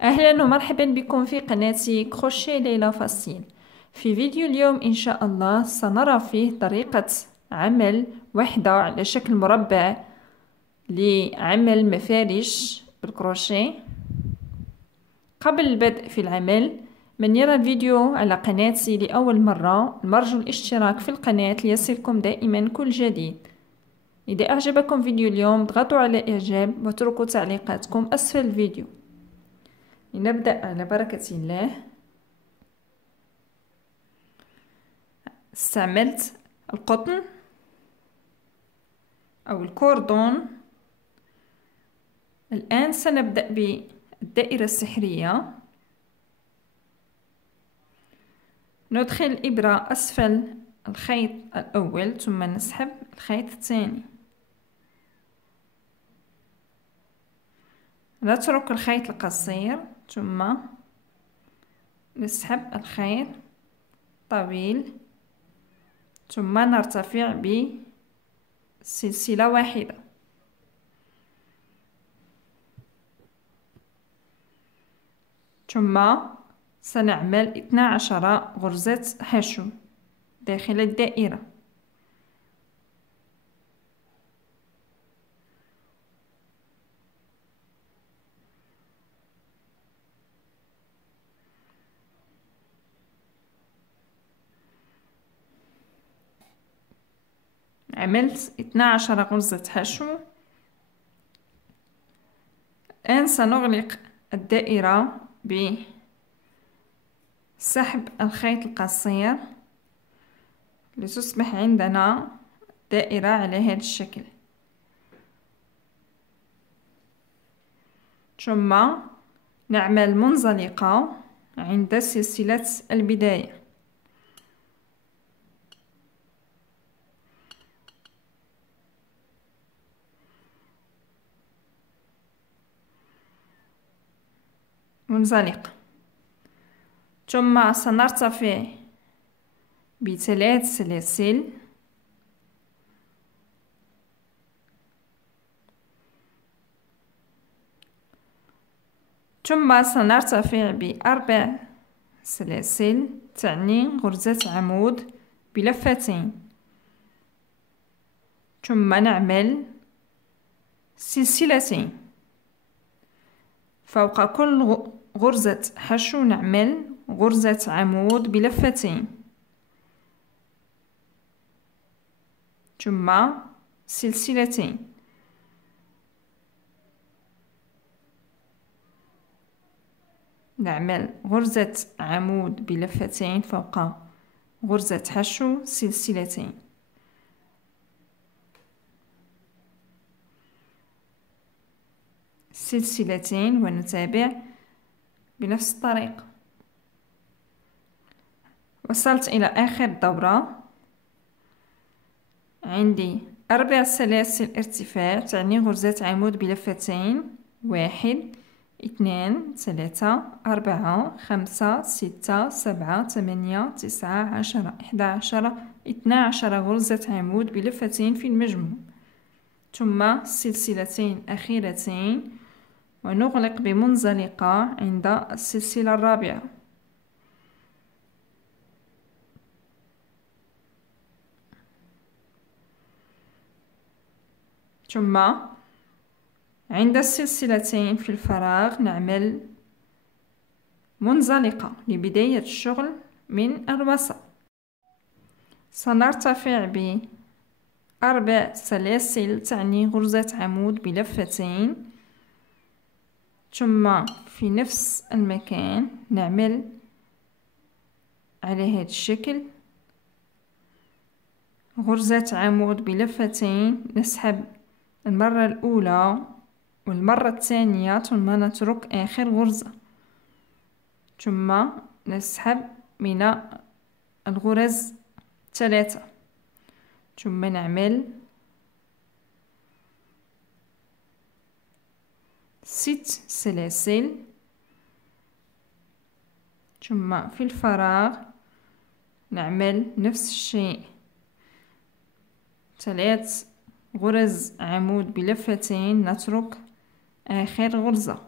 أهلا ومرحبا بكم في قناتي كروشيه ليلى فصيل. في فيديو اليوم إن شاء الله سنرى فيه طريقة عمل وحدة على شكل مربع لعمل مفارش بالكروشيه. قبل البدء في العمل، من يرى الفيديو على قناتي لأول مرة نرجو الاشتراك في القناة ليصلكم دائما كل جديد. إذا أعجبكم فيديو اليوم اضغطوا على إعجاب واتركوا تعليقاتكم أسفل الفيديو. لنبدأ على بركة الله. استعملت القطن أو الكوردون. الآن سنبدأ بالدائرة السحرية. ندخل الإبرة أسفل الخيط الأول ثم نسحب الخيط الثاني. نترك الخيط القصير ثم نسحب الخيط الطويل ثم نرتفع بسلسلة واحدة. ثم سنعمل 12 غرزة حشو داخل الدائرة. عملت 12 غرزة حشو. الآن سنغلق الدائرة بسحب الخيط القصير لتصبح عندنا دائرة على هذا الشكل. ثم نعمل منزلقة عند سلسلة البداية. منزلقة. ثم سنرتفع ب3 سلاسل ثم سنرتفع ب4 سلاسل تعني غرزة عمود بلفتين. ثم نعمل سلسلتين فوق كل غرزة حشو نعمل غرزة عمود بلفتين ثم سلسلتين. نعمل غرزة عمود بلفتين فوق غرزة حشو سلسلتين. سلسلتين ونتابع بنفس الطريقة. وصلت إلى آخر دورة. عندي 4 سلاسل ارتفاع تعني غرزة عمود بلفتين. 1 2 3 4 5 6 7 8 9 10 11 12 غرزة عمود بلفتين في المجموع. ثم سلسلتين أخيرتين ونغلق بمنزلقة عند السلسلة الرابعة. ثم عند السلسلتين في الفراغ نعمل منزلقة لبداية الشغل من الوسط. سنرتفع ب4 سلاسل تعني غرزة عمود بلفتين ثم في نفس المكان نعمل على هذا الشكل غرزة عمود بلفتين. نسحب المرة الأولى والمرة الثانية ثم نترك آخر غرزة ثم نسحب من الغرز 3 ثم نعمل 6 سلاسل ثم في الفراغ نعمل نفس الشيء 3 غرز عمود بلفتين نترك آخر غرزة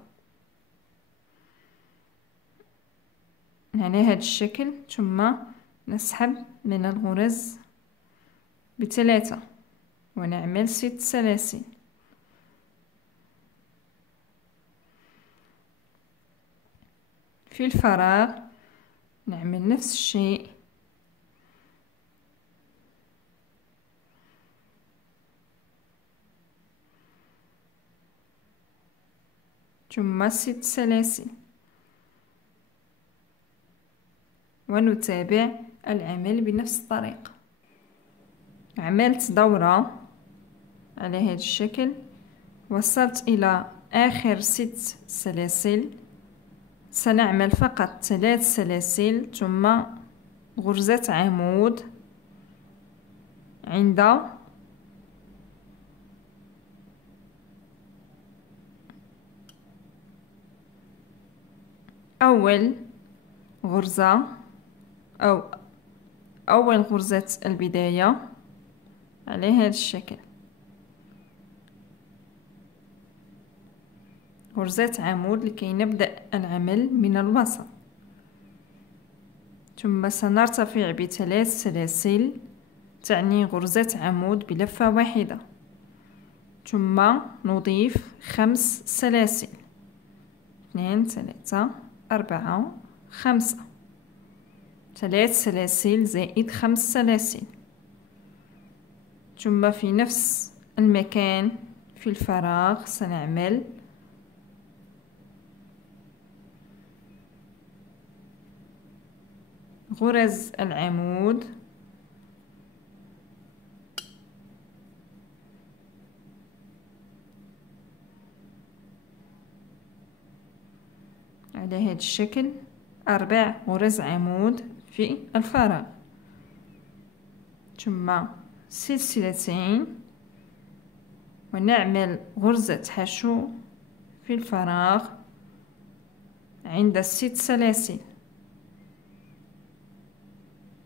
على هذا الشكل، ثم نسحب من الغرز ب3 ونعمل 6 سلاسل. في الفراغ نعمل نفس الشيء، ثم 6 سلاسل، ونتابع العمل بنفس الطريقة. عملت دورة على هذا الشكل، وصلت إلى آخر 6 سلاسل. سنعمل فقط 3 سلاسل ثم غرزة عمود عند أول غرزة أو أول غرزة البداية على هذا الشكل، غرزة عمود لكي نبدأ العمل من الوسط. ثم سنرتفع ب3 سلاسل، تعني غرزة عمود بلفة واحدة، ثم نضيف 5 سلاسل، 2 3 4 5، 3 سلاسل زائد 5 سلاسل. ثم في نفس المكان في الفراغ سنعمل غرز العمود على هذا الشكل، 4 غرز عمود في الفراغ، ثم سلسلتين، ونعمل غرزة حشو في الفراغ عند 6 سلاسل،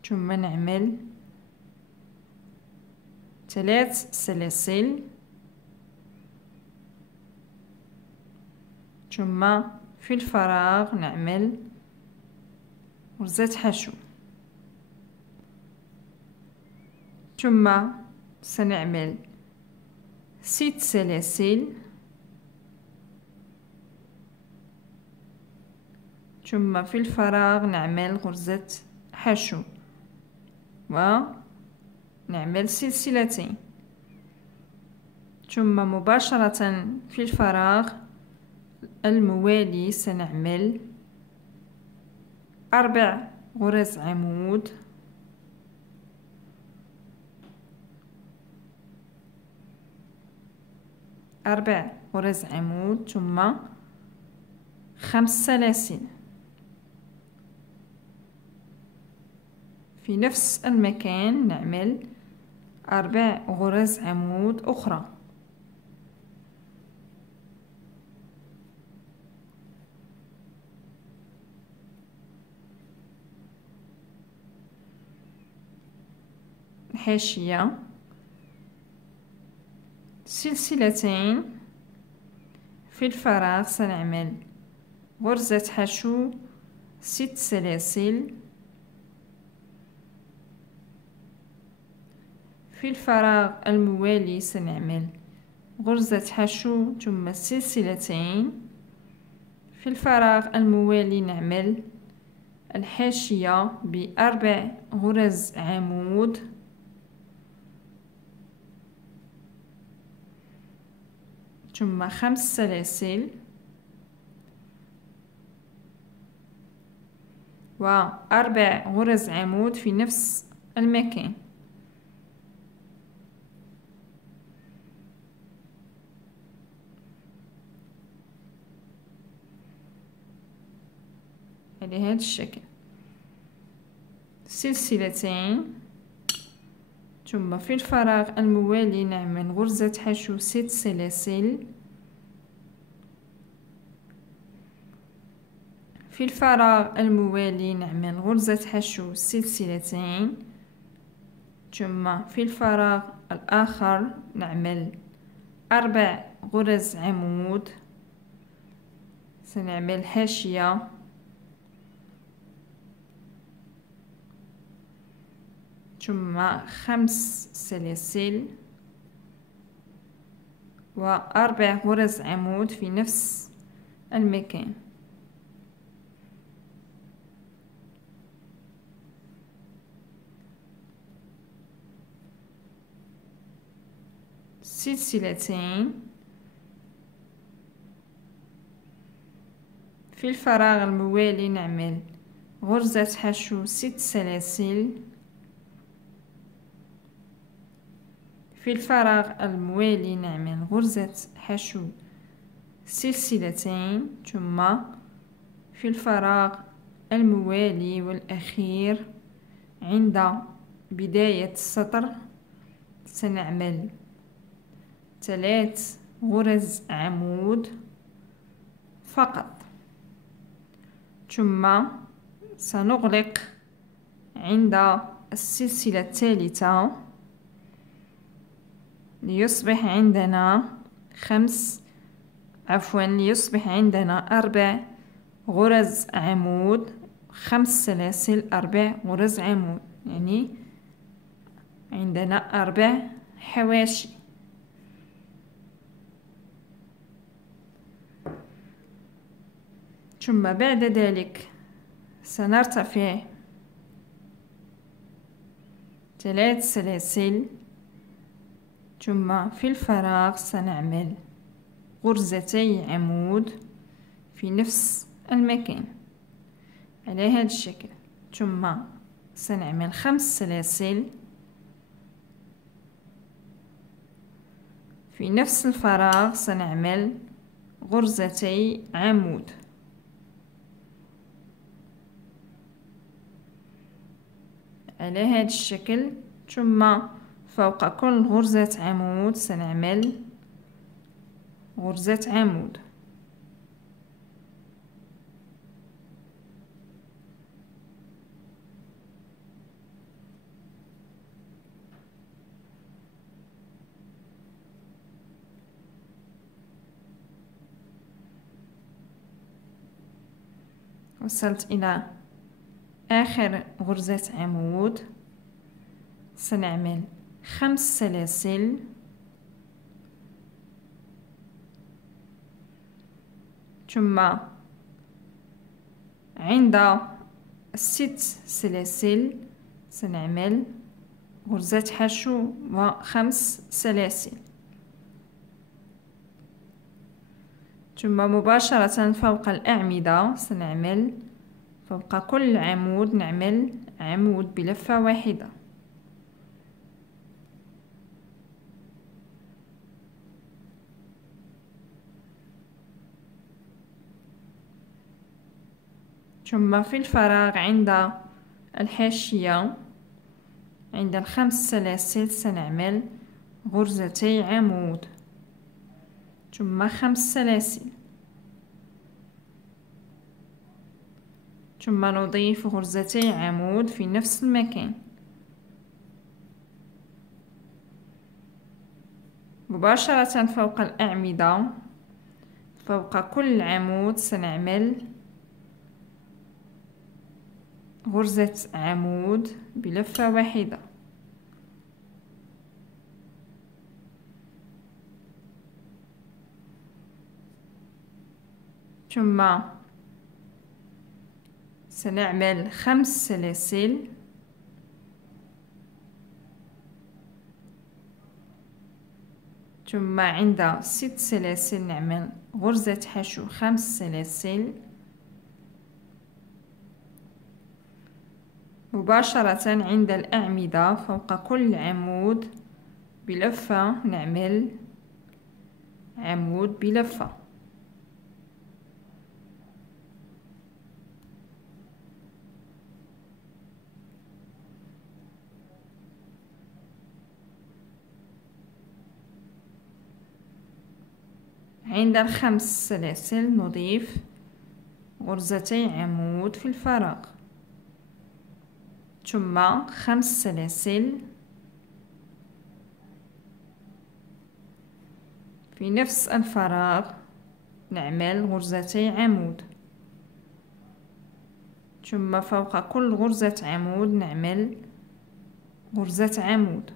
ثم نعمل 3 سلاسل، ثم في الفراغ نعمل غرزة حشو، ثم سنعمل 6 سلاسل، ثم في الفراغ نعمل غرزة حشو ونعمل سلسلتين، ثم مباشرة في الفراغ الموالي سنعمل 4 غرز عمود، ثم 5 سلاسل. في نفس المكان نعمل 4 غرز عمود أخرى، حاشية، سلسلتين، في الفراغ سنعمل غرزة حشو 6 سلاسل، في الفراغ الموالي سنعمل غرزة حشو ثم سلسلتين، في الفراغ الموالي نعمل الحاشية ب4 غرز عمود، ثم 5 سلاسل، و4 غرز عمود في نفس المكان. على هذا الشكل، سلسلتين، ثم في الفراغ الموالي نعمل غرزة حشو 6 سلاسل، في الفراغ الموالي نعمل غرزة حشو سلسلتين، ثم في الفراغ الآخر نعمل 4 غرز عمود، سنعمل حاشية ثم 5 سلاسل و4 غرز عمود في نفس المكان. سلسلتين في الفراغ الموالي نعمل غرزة حشو 6 سلاسل، في الفراغ الموالي نعمل غرزة حشو سلسلتين، ثم في الفراغ الموالي والأخير عند بداية السطر سنعمل 3 غرز عمود فقط، ثم سنغلق عند السلسلة الثالثة ليصبح عندنا ليصبح عندنا 4 غرز عمود، 5 سلاسل 4 غرز عمود، يعني عندنا 4 حواشي. ثم بعد ذلك سنرتفع 3 سلاسل، ثم في الفراغ سنعمل غرزتي عمود في نفس المكان على هذا الشكل، ثم سنعمل 5 سلاسل في نفس الفراغ سنعمل غرزتي عمود. على هذا الشكل، ثم فوق كل غرزة عمود سنعمل غرزة عمود. وصلت إلى آخر غرزة عمود، سنعمل 5 سلاسل، ثم عند 6 سلاسل سنعمل غرزة حشو و5 سلاسل، ثم مباشرة فوق الأعمدة سنعمل فوق كل عمود نعمل عمود بلفة واحدة. ثم في الفراغ عند الحاشية عند ال5 سلاسل سنعمل غرزتي عمود، ثم 5 سلاسل، ثم نضيف غرزتي عمود في نفس المكان. مباشرة فوق الأعمدة فوق كل عمود سنعمل غرزة عمود بلفة واحدة، ثم سنعمل 5 سلاسل، ثم عند 6 سلاسل نعمل غرزة حشو 5 سلاسل، مباشرة عند الأعمدة فوق كل عمود بلفة نعمل عمود بلفة. عند ال5 سلاسل نضيف غرزتي عمود في الفراغ، ثم 5 سلاسل في نفس الفراغ نعمل غرزتي عمود، ثم فوق كل غرزة عمود نعمل غرزة عمود،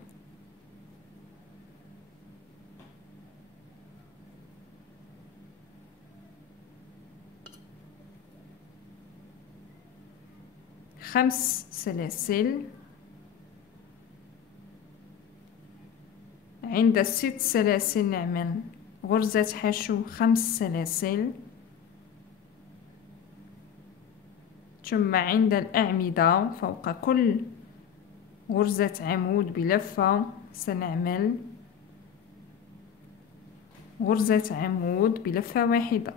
خمس سلاسل. عند 6 سلاسل نعمل غرزة حشو 5 سلاسل. ثم عند الأعمدة فوق كل غرزة عمود بلفة سنعمل غرزة عمود بلفة واحدة.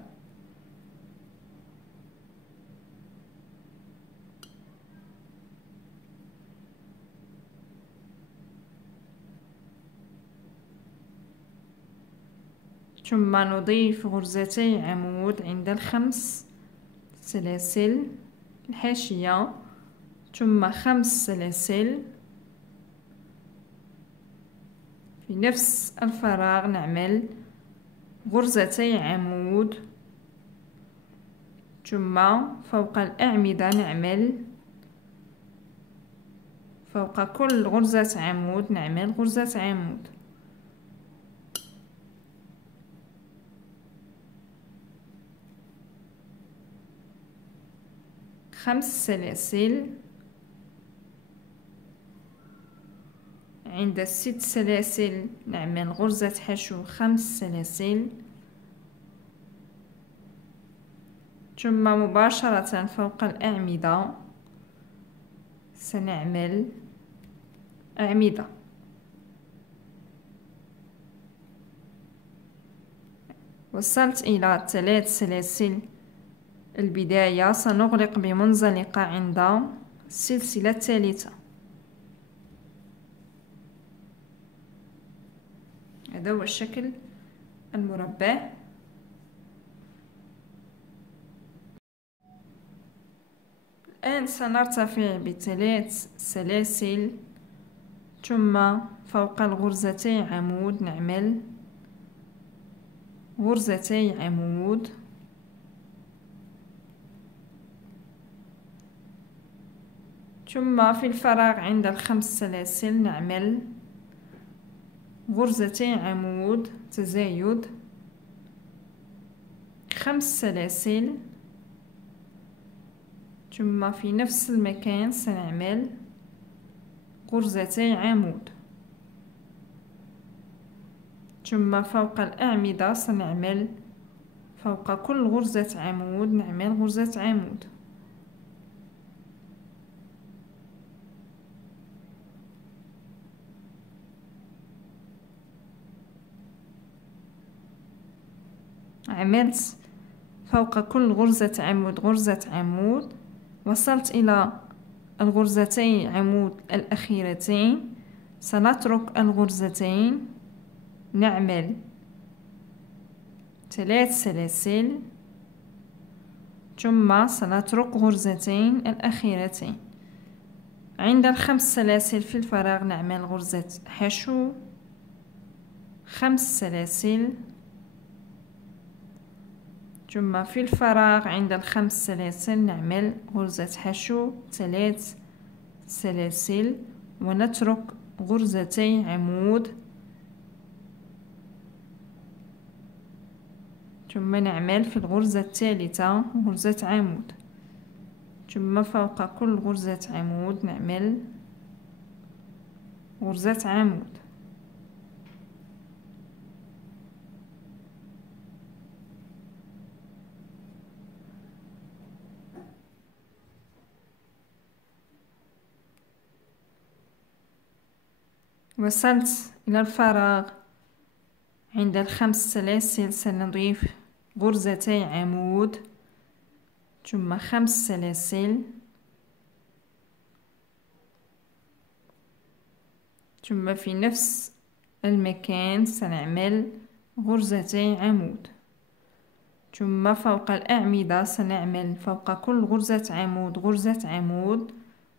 ثم نضيف غرزتي عمود عند 5 سلاسل الحاشية، ثم 5 سلاسل في نفس الفراغ نعمل غرزتي عمود، ثم فوق الأعمدة نعمل فوق كل غرزة عمود نعمل غرزة عمود. خمس سلاسل. عند 6 سلاسل نعمل غرزة حشو 5 سلاسل، ثم مباشرة فوق الأعمدة سنعمل أعمدة. وصلت إلى 3 سلاسل البداية، سنغلق بمنزلقة عند السلسلة الثالثة. هذا هو الشكل المربع. الآن سنرتفع ب3 سلاسل، ثم فوق الغرزتي عمود نعمل غرزتي عمود، ثم في الفراغ عند ال5 سلاسل نعمل غرزتي عمود تزايد، 5 سلاسل، ثم في نفس المكان سنعمل غرزتي عمود، ثم فوق الأعمدة سنعمل فوق كل غرزة عمود نعمل غرزة عمود. عملت فوق كل غرزة عمود غرزة عمود. وصلت إلى الغرزتين عمود الأخيرتين، سنترك الغرزتين نعمل 3 سلاسل، ثم سنترك غرزتين الأخيرتين. عند ال5 سلاسل في الفراغ نعمل غرزة حشو 5 سلاسل، ثم في الفراغ عند ال5 سلاسل نعمل غرزة حشو 3 سلاسل، ونترك غرزتي عمود، ثم نعمل في الغرزة الثالثة غرزة عمود، ثم فوق كل غرزة عمود نعمل غرزة عمود. وصلت إلى الفراغ عند ال5 سلاسل سنضيف غرزتي عمود، ثم 5 سلاسل، ثم في نفس المكان سنعمل غرزتي عمود، ثم فوق الأعمدة سنعمل فوق كل غرزة عمود غرزة عمود،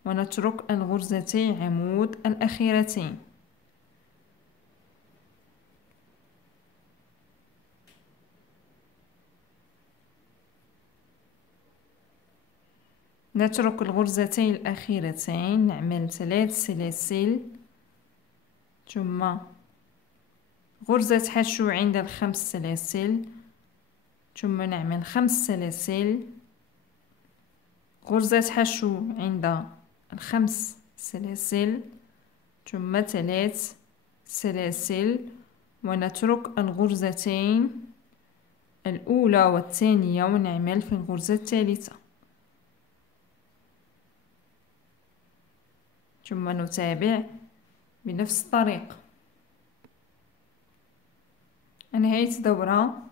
ونترك الغرزتي عمود الأخيرتين. نترك الغرزتين الأخيرتين، نعمل 3 سلاسل، ثم غرزة حشو عند الخمس سلاسل، ثم نعمل 5 سلاسل، غرزة حشو عند الخمس سلاسل، ثم 3 سلاسل، ونترك الغرزتين الأولى والثانية ونعمل في الغرزة الثالثة، ثم نتابع بنفس الطريقة. أنهيت دورة،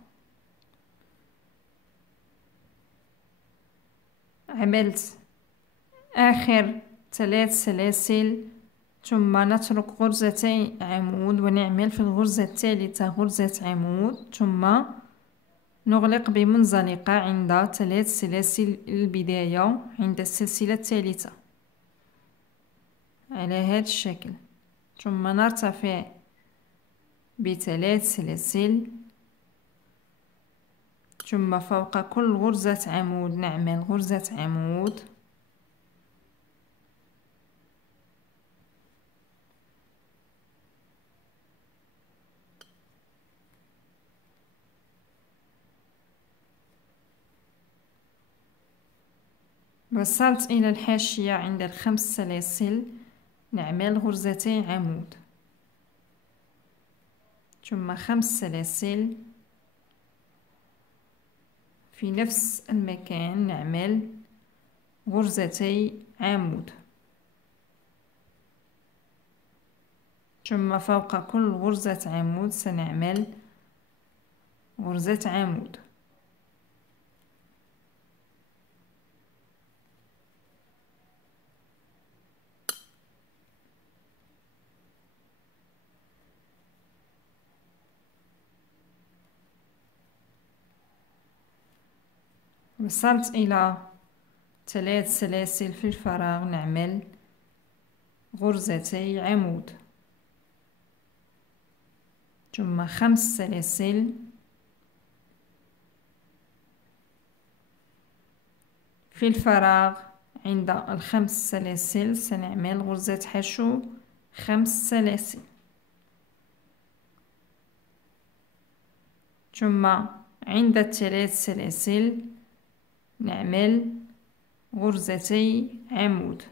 عملت آخر 3 سلاسل، ثم نترك غرزتين عمود ونعمل في الغرزة الثالثة غرزة عمود، ثم نغلق بمنزلقة عند 3 سلاسل البداية عند السلسلة الثالثة على هذا الشكل، ثم نرتفع ب3 سلاسل، ثم فوق كل غرزة عمود نعمل غرزة عمود، وصلت إلى الحاشية عند ال5 سلاسل، نعمل غرزتين عمود، ثم 5 سلاسل، في نفس المكان نعمل غرزتي عمود، ثم فوق كل غرزة عمود سنعمل غرزة عمود. وصلت إلى 3 سلاسل في الفراغ، نعمل غرزتي عمود، ثم 5 سلاسل، في الفراغ عند ال5 سلاسل سنعمل غرزة حشو 5 سلاسل، ثم عند ال3 سلاسل نعمل غرزتي عمود،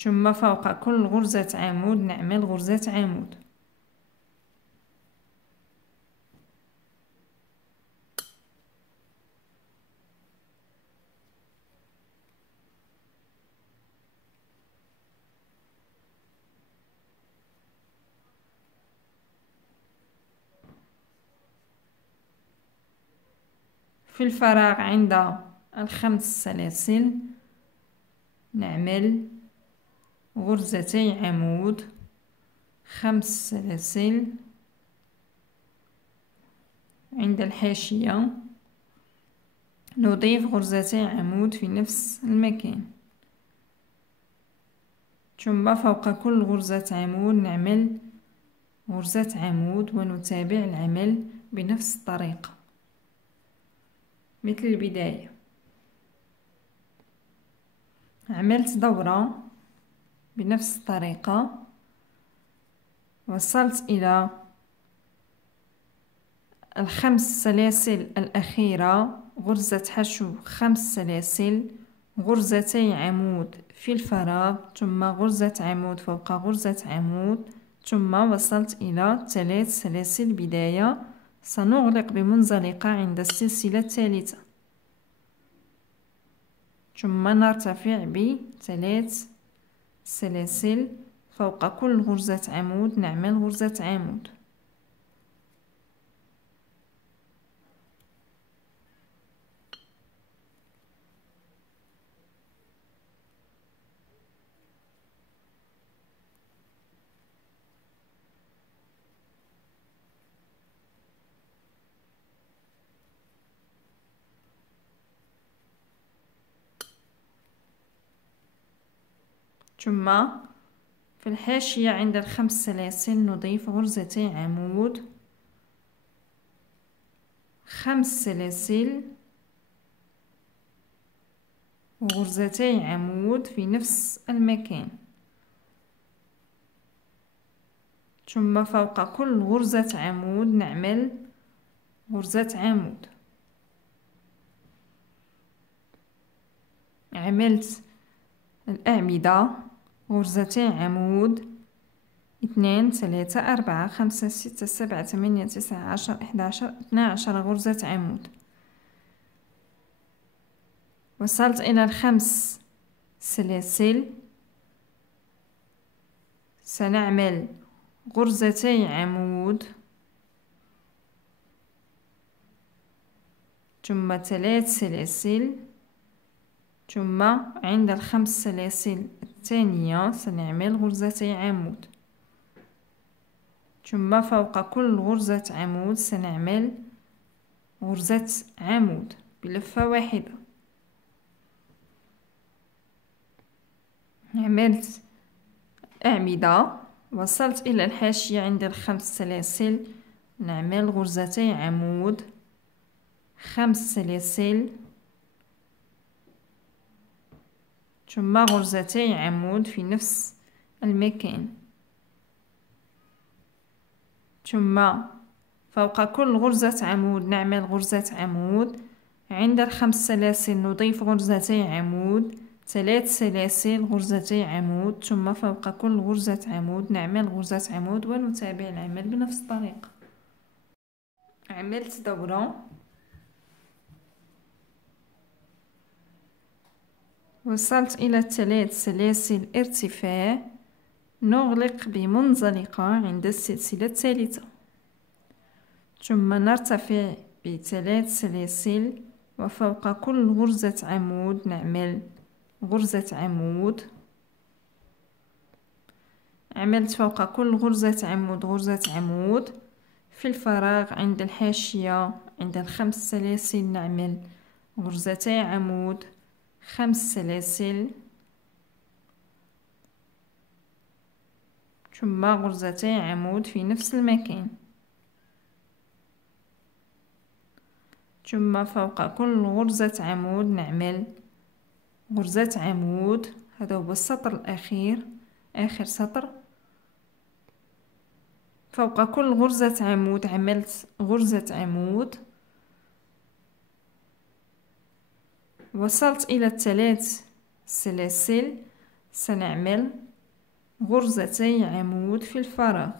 ثم فوق كل غرزة عمود نعمل غرزة عمود. في الفراغ عند ال5 سلاسل نعمل غرزتي عمود، 5 سلاسل، عند الحاشية نضيف غرزتي عمود في نفس المكان، ثم فوق كل غرزة عمود نعمل غرزة عمود، ونتابع العمل بنفس الطريقة مثل البداية. عملت دورة بنفس الطريقة، وصلت إلى ال5 سلاسل الأخيرة، غرزة حشو 5 سلاسل، غرزتي عمود في الفراغ، ثم غرزة عمود فوق غرزة عمود، ثم وصلت إلى 3 سلاسل بداية، سنغلق بمنزلقة عند السلسلة الثالثة، ثم نرتفع ب3 سلاسل، فوق كل غرزة عمود نعمل غرزة عمود. ثم في الحاشية عند ال5 سلاسل نضيف غرزتي عمود، 5 سلاسل، وغرزتي عمود في نفس المكان، ثم فوق كل غرزة عمود نعمل غرزة عمود. عملت الأعمدة غرزتين عمود، 2 3 4 5 6 7 8 9 10 11 12 غرزة عمود. وصلت إلى 5 سلاسل، سنعمل غرزتي عمود ثم 3 سلاسل، ثم عند 5 سلاسل الثانية سنعمل غرزتي عمود، ثم فوق كل غرزة عمود سنعمل غرزة عمود بلفة واحدة. عملت أعمدة، وصلت إلى الحاشية عند 5 سلاسل، نعمل غرزتي عمود، 5 سلاسل، ثم غرزتي عمود في نفس المكان، ثم فوق كل غرزة عمود نعمل غرزة عمود، عند 5 سلاسل نضيف غرزتي عمود، 3 سلاسل غرزتي عمود، ثم فوق كل غرزة عمود نعمل غرزة عمود، ونتابع العمل بنفس الطريقة. عملت دورة، وصلت إلى 3 سلاسل ارتفاع، نغلق بمنزلقة عند السلسلة الثالثة، ثم نرتفع ب3 سلاسل، وفوق كل غرزة عمود نعمل غرزة عمود. عملت فوق كل غرزة عمود غرزة عمود، في الفراغ عند الحاشية عند 5 سلاسل نعمل غرزتي عمود، 5 سلاسل، ثم غرزتي عمود في نفس المكان، ثم فوق كل غرزة عمود نعمل غرزة عمود. هذا هو السطر الأخير، آخر سطر. فوق كل غرزة عمود عملت غرزة عمود، وصلت إلى 3 سلاسل، سنعمل غرزتي عمود في الفراغ،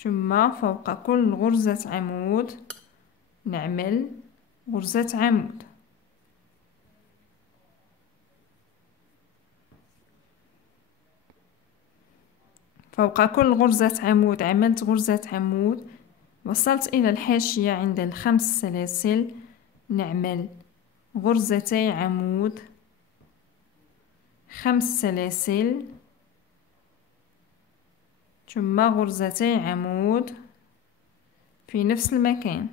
ثم فوق كل غرزة عمود نعمل غرزة عمود. فوق كل غرزة عمود عملت غرزة عمود، وصلت إلى الحاشية عند 5 سلاسل، نعمل غرزتي عمود، 5 سلاسل، ثم غرزتي عمود في نفس المكان،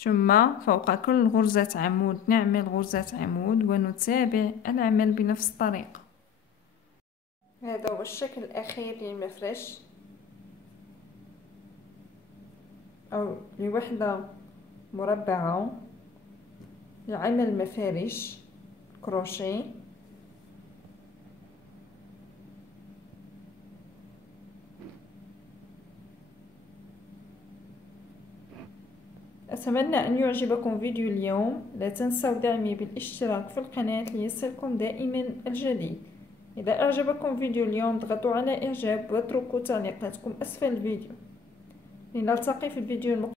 ثم فوق كل غرزة عمود نعمل غرزة عمود، ونتابع العمل بنفس الطريقة. هذا هو الشكل الأخير للمفرش أو لوحدة مربعة لعمل مفارش كروشيه. أتمنى أن يعجبكم فيديو اليوم، لا تنسوا دعمي بالاشتراك في القناة ليصلكم دائما الجديد. إذا أعجبكم فيديو اليوم اضغطوا على إعجاب واتركوا تعليقاتكم أسفل الفيديو. لنلتقي في الفيديو المقبل.